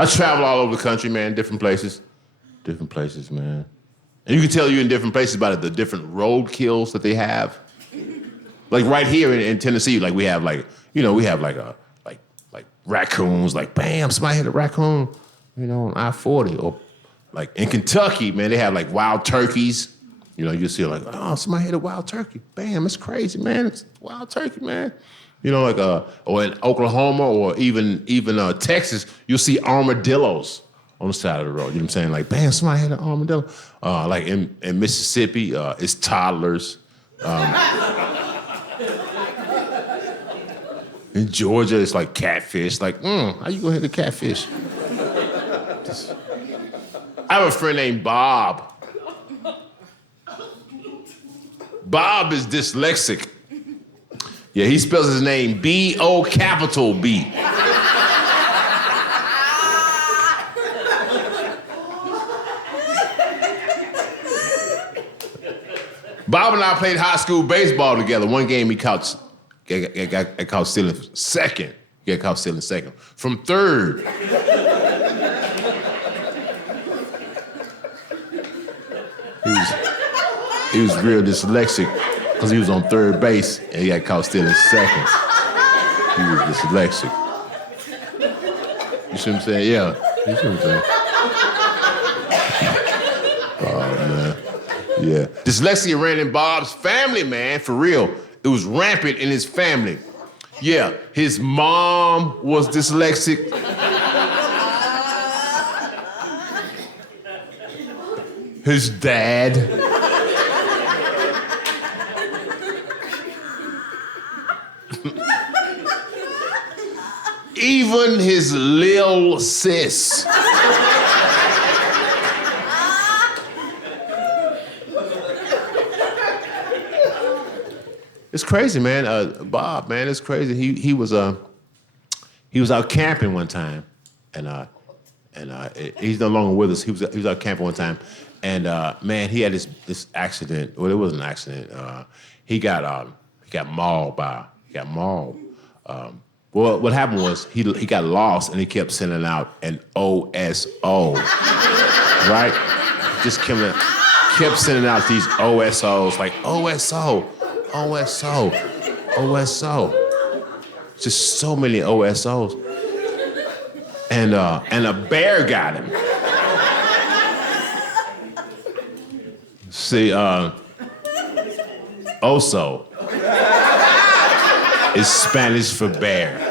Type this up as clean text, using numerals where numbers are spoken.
I travel all over the country, man, different places. Different places, man. And you can tell you're in different places by the different roadkills that they have. Like right here in Tennessee, like we have like raccoons, like bam, somebody hit a raccoon, on I-40. Or like in Kentucky, man, they have like wild turkeys. You see like, oh, somebody hit a wild turkey. Bam, it's crazy, man. It's wild turkey, man. Or in Oklahoma or even Texas, you'll see armadillos on the side of the road. You know what I'm saying? Like, bam, somebody hit an armadillo. Like in Mississippi, it's toddlers. In Georgia, it's like catfish. Like, how you gonna hit a catfish? I have a friend named Bob. Bob is dyslexic. Yeah, he spells his name B-O capital B. Bob and I played high school baseball together. One game he got caught stealing second. He got caught stealing second. From third. He was real dyslexic because he was on third base and he got caught stealing second. He was dyslexic. You see what I'm saying? Yeah. You see what I'm saying? Oh, man. Yeah. Dyslexia ran in Bob's family, man, for real. It was rampant in his family. Yeah, his mom was dyslexic. His dad. Even his lil sis. It's crazy, man. Bob, man, it's crazy. He was out camping one time, and he's no longer with us. He was out camping one time, and man, he had this accident. Well, it wasn't an accident. He got mauled. Well, what happened was he got lost and he kept sending out an OSO, right? Just kept sending out these OSOs, like OSO. Just so many OSOs. And a bear got him. See, oso is Spanish for bear.